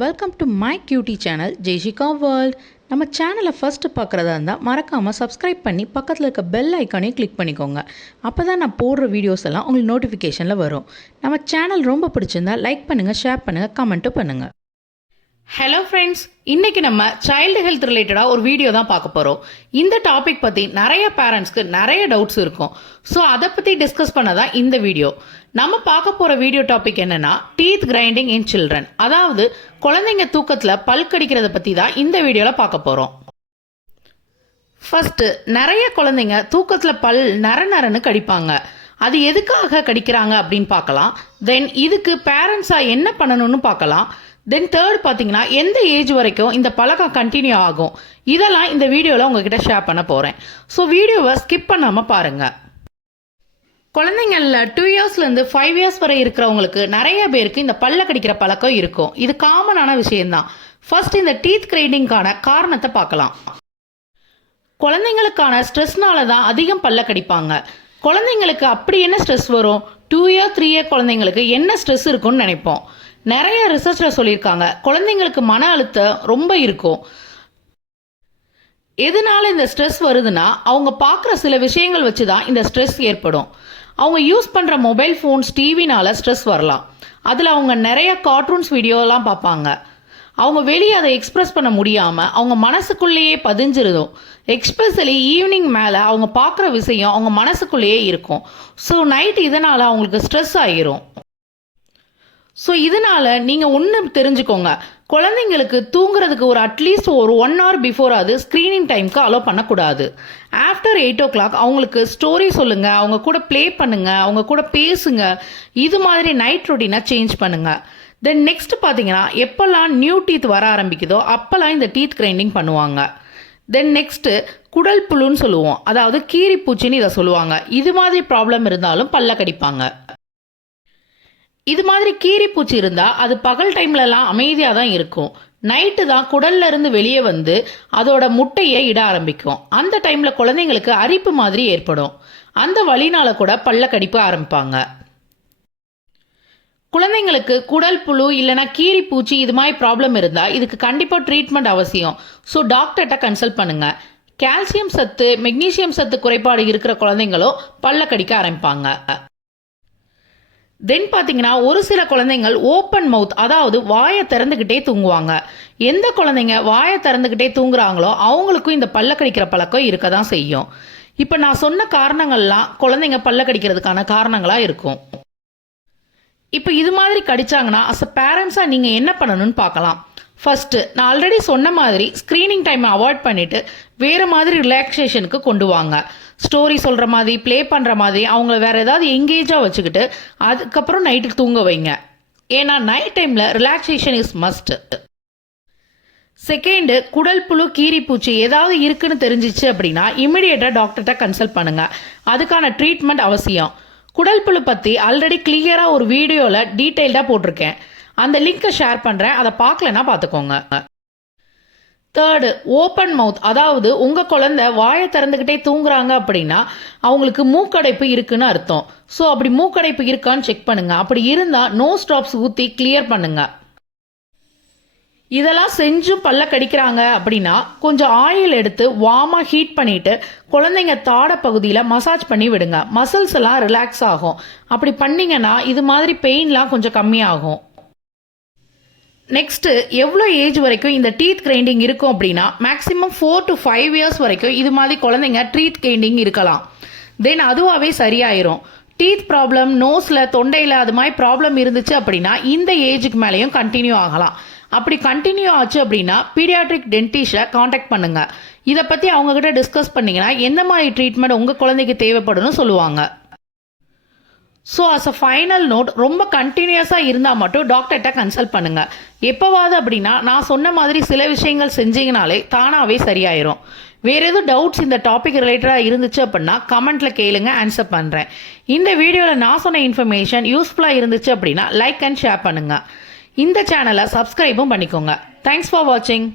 Welcome to my cutie channel Jaishika world. நம்ம சேனலை first பார்க்குறதா இருந்தால் மறக்காமல் சப்ஸ்கிரைப் பண்ணி பக்கத்தில் இருக்க பெல் ஐக்கானையும் கிளிக் பண்ணிக்கோங்க. அப்போ தான் நான் போடுற வீடியோஸ் எல்லாம் உங்களுக்கு நோட்டிஃபிகேஷனில் வரும். நம்ம சேனல் ரொம்ப பிடிச்சிருந்தா லைக் பண்ணுங்கள், ஷேர் பண்ணுங்கள், கமெண்ட்டும் பண்ணுங்கள். ஹலோ ஃப்ரெண்ட்ஸ், இன்றைக்கி நம்ம சைல்டு ஹெல்த் ரிலேட்டடாக ஒரு வீடியோ தான் பார்க்க போகிறோம். இந்த டாபிக் பற்றி நிறைய பேரண்ட்ஸ்க்கு நிறைய டவுட்ஸ் இருக்கும். ஸோ அதை பற்றி டிஸ்கஸ் பண்ண தான் இந்த வீடியோ. நம்ம பார்க்க போகிற வீடியோ டாபிக் என்னென்னா டீத் கிரைண்டிங் இன் சில்ட்ரன், அதாவது குழந்தைங்க தூக்கத்தில் பல் கடிக்கிறத பற்றி தான் இந்த வீடியோவில் பார்க்க போகிறோம். ஃபஸ்ட்டு, நிறைய குழந்தைங்க தூக்கத்தில் பல் நரன்னு கடிப்பாங்க. அது எதுக்காக கடிக்கிறாங்க அப்படின்னு பார்க்கலாம். தென் இதுக்கு பேரண்ட்ஸாக என்ன பண்ணணும்னு பார்க்கலாம். தென் தேர்ட் பார்த்தீங்கன்னா எந்த ஏஜ் வரைக்கும் இந்த பழக்கம் கண்டினியூ ஆகும், இதெல்லாம் இந்த வீடியோவில் உங்ககிட்ட ஷேர் பண்ண போகிறேன். ஸோ வீடியோவை ஸ்கிப் பண்ணாமல் பாருங்கள். குழந்தைங்களில் 2 இயர்ஸ்லேருந்து 5 இயர்ஸ் வரை இருக்கிறவங்களுக்கு நிறைய பேருக்கு இந்த பல்ல கடிக்கிற பழக்கம் இருக்கும். இது காமனான விஷயம்தான். ஃபர்ஸ்ட், இந்த டீத் கிரைண்டிங்கான காரணத்தை பார்க்கலாம். குழந்தைங்களுக்கான ஸ்ட்ரெஸ்னால தான் அதிகம் பல்ல கடிப்பாங்க. குழந்தைங்களுக்கு அப்படி என்ன ஸ்ட்ரெஸ் வரும்? 2 இயர் 3 இயர் குழந்தைங்களுக்கு என்ன ஸ்ட்ரெஸ் இருக்கும்னு நினைப்போம். நிறைய ரிசர்ச்சில் சொல்லியிருக்காங்க, குழந்தைங்களுக்கு மன அழுத்தம் ரொம்ப இருக்கும். எதனால இந்த ஸ்ட்ரெஸ் வருதுன்னா, அவங்க பார்க்குற சில விஷயங்கள் வச்சு தான் இந்த ஸ்ட்ரெஸ் ஏற்படும். அவங்க யூஸ் பண்ணுற மொபைல் ஃபோன்ஸ், டிவினால ஸ்ட்ரெஸ் வரலாம். அதில் அவங்க நிறைய கார்ட்டூன்ஸ் வீடியோலாம் பார்ப்பாங்க. அவங்க வெளியே அதை எக்ஸ்பிரஸ் பண்ண முடியாமல் அவங்க மனசுக்குள்ளேயே பதிஞ்சிருதும். எக்ஸ்பெஷலி ஈவினிங் மேலே அவங்க பார்க்குற விஷயம் அவங்க மனசுக்குள்ளேயே இருக்கும். ஸோ நைட் இதனால் அவங்களுக்கு ஸ்ட்ரெஸ் ஆகிரும். ஸோ இதனால் நீங்கள் ஒன்று தெரிஞ்சுக்கோங்க, குழந்தைங்களுக்கு தூங்குறதுக்கு ஒரு அட்லீஸ்ட் ஒரு 1 hour பிஃபோர் அது ஸ்க்ரீனிங் டைமுக்கு அலோவ் பண்ணக்கூடாது. ஆஃப்டர் 8 o'clock அவங்களுக்கு ஸ்டோரி சொல்லுங்கள், அவங்க கூட ப்ளே பண்ணுங்கள், அவங்க கூட பேசுங்க. இது மாதிரி நைட் ரொட்டீனை சேஞ்ச் பண்ணுங்கள். தென் நெக்ஸ்ட் பார்த்தீங்கன்னா, எப்போல்லாம் நியூ டீத் வர ஆரம்பிக்குதோ அப்போல்லாம் இந்த டீத் கிரைண்டிங் பண்ணுவாங்க. தென் நெக்ஸ்ட்டு குடல் புழுன்னு சொல்லுவோம், அதாவது கீரிப்பூச்சின்னு இதை சொல்லுவாங்க. இது மாதிரி ப்ராப்ளம் இருந்தாலும் பல்ல கடிப்பாங்க. இது மாதிரி கீரிப்பூச்சி இருந்தால் அது பகல் டைம்லலாம் அமைதியாக தான் இருக்கும். நைட்டு தான் குடல்ல இருந்து வெளியே வந்து அதோட முட்டையை இட ஆரம்பிக்கும். அந்த டைமில் குழந்தைங்களுக்கு அரிப்பு மாதிரி ஏற்படும். அந்த வலினால கூட பல்ல கடிப்பு ஆரம்பிப்பாங்க. குழந்தைங்களுக்கு குடல் புழு இல்லைனா கீரிப்பூச்சி இது மாதிரி ப்ராப்ளம் இருந்தால் இதுக்கு கண்டிப்பாக ட்ரீட்மெண்ட் அவசியம். ஸோ டாக்டர்கிட்ட கன்சல்ட் பண்ணுங்கள். கால்சியம் சத்து, மெக்னீசியம் சத்து குறைபாடு இருக்கிற குழந்தைங்களும் பல்ல கடிக்க ஆரம்பிப்பாங்க. தென் பார்த்தீங்கன்னா, ஒரு சில குழந்தைங்கள் ஓப்பன் மவுத், அதாவது வாயை திறந்துக்கிட்டே தூங்குவாங்க. எந்த குழந்தைங்க வாயை திறந்துக்கிட்டே தூங்குறாங்களோ அவங்களுக்கும் இந்த பல்ல கடிக்கிற பழக்கம் இருக்க தான் செய்யும். இப்போ நான் சொன்ன காரணங்கள்லாம் குழந்தைங்க பல்ல கடிக்கிறதுக்கான காரணங்களாக இருக்கும். இப்போ இது மாதிரி கடிச்சாங்கன்னா அஸ் அ பேரண்ட்ஸாக நீங்கள் என்ன பண்ணணும்னு பார்க்கலாம். ஃபஸ்ட்டு, நான் ஆல்ரெடி சொன்ன மாதிரி ஸ்க்ரீனிங் டைமை அவாய்ட் பண்ணிவிட்டு வேறு மாதிரி ரிலாக்ஸேஷனுக்கு கொண்டு வாங்க. ஸ்டோரி சொல்கிற மாதிரி, ப்ளே பண்ணுற மாதிரி அவங்கள வேறு ஏதாவது எங்கேஜாக வச்சுக்கிட்டு அதுக்கப்புறம் நைட்டுக்கு தூங்க வைங்க. ஏன்னா நைட் டைமில் ரிலாக்ஸேஷன் இஸ் மஸ்ட். செகண்டு, குடல் புழு, கீரிப்பூச்சி ஏதாவது இருக்குன்னு தெரிஞ்சிச்சு அப்படின்னா இமிடியேட்டாக டாக்டர்கிட்ட கன்சல்ட் பண்ணுங்கள். அதுக்கான ட்ரீட்மெண்ட் அவசியம். குடல் புழு பற்றி ஆல்ரெடி கிளியராக ஒரு வீடியோவில் டீட்டெயில்டாக போட்டிருக்கேன். அந்த லிங்கை ஷேர் பண்ணுறேன், அதை பார்க்கலன்னா பார்த்துக்கோங்க. தேர்டு, ஓப்பன் மவுத், அதாவது உங்கள் குழந்தை வாயை திறந்துக்கிட்டே தூங்குறாங்க அப்படின்னா அவங்களுக்கு மூக்கடைப்பு இருக்குன்னு அர்த்தம். ஸோ அப்படி மூக்கடைப்பு இருக்கான்னு செக் பண்ணுங்கள். அப்படி இருந்தால் நோஸ் ட்ராப்ஸ் ஊற்றி கிளியர் பண்ணுங்கள். இதெல்லாம் செஞ்சும் பல்ல கடிக்கிறாங்க அப்படின்னா கொஞ்சம் ஆயில் எடுத்து வார்மாக ஹீட் பண்ணிவிட்டு குழந்தைங்க தாட பகுதியில் மசாஜ் பண்ணி விடுங்க. மசில்ஸ் எல்லாம் ரிலாக்ஸ் ஆகும். அப்படி பண்ணிங்கன்னா இது மாதிரி பெயின்லாம் கொஞ்சம் கம்மியாகும். நெக்ஸ்ட்டு, எவ்வளோ ஏஜ் வரைக்கும் இந்த டீத் கிரைண்டிங் இருக்கும் அப்படின்னா மேக்ஸிமம் 4 to 5 இயர்ஸ் வரைக்கும் இது மாதிரி குழந்தைங்க டீத் கிரைண்டிங் இருக்கலாம். தென் அதுவாகவே சரியாயிரும். டீத் ப்ராப்ளம், நோஸில், தொண்டையில் அது மாதிரி ப்ராப்ளம் இருந்துச்சு அப்படின்னா இந்த ஏஜுக்கு மேலேயும் கண்டினியூ ஆகலாம். அப்படி கண்டினியூ ஆச்சு அப்படின்னா பீடியாட்ரிக் டென்டிஸ்ட்டை காண்டாக்ட் பண்ணுங்கள். இதை பற்றி அவங்கக்கிட்ட டிஸ்கஸ் பண்ணிங்கன்னா எந்த மாதிரி ட்ரீட்மெண்ட் உங்கள் குழந்தைக்கு தேவைப்படும்னு சொல்லுவாங்க. So as a final note, ரொம்ப கண்டினியூஸாக இருந்தால் மட்டும் டாக்டர்கிட்ட கன்சல்ட் பண்ணுங்கள். எப்போவாது அப்படின்னா நான் சொன்ன மாதிரி சில விஷயங்கள் செஞ்சீங்கனாலே தானாகவே சரியாயிரும். வேறு எதுவும் டவுட்ஸ் இந்த டாபிக் ரிலேட்டடாக இருந்துச்சு அப்படின்னா கமெண்ட்டில் கேளுங்க, ஆன்சர் பண்ணுறேன். இந்த வீடியோவில் நான் சொன்ன இன்ஃபர்மேஷன் யூஸ்ஃபுல்லாக இருந்துச்சு அப்படின்னா லைக் அண்ட் ஷேர் பண்ணுங்கள். இந்த சேனலை சப்ஸ்கிரைபும் பண்ணிக்கோங்க. தேங்க்ஸ் ஃபார் வாட்சிங்.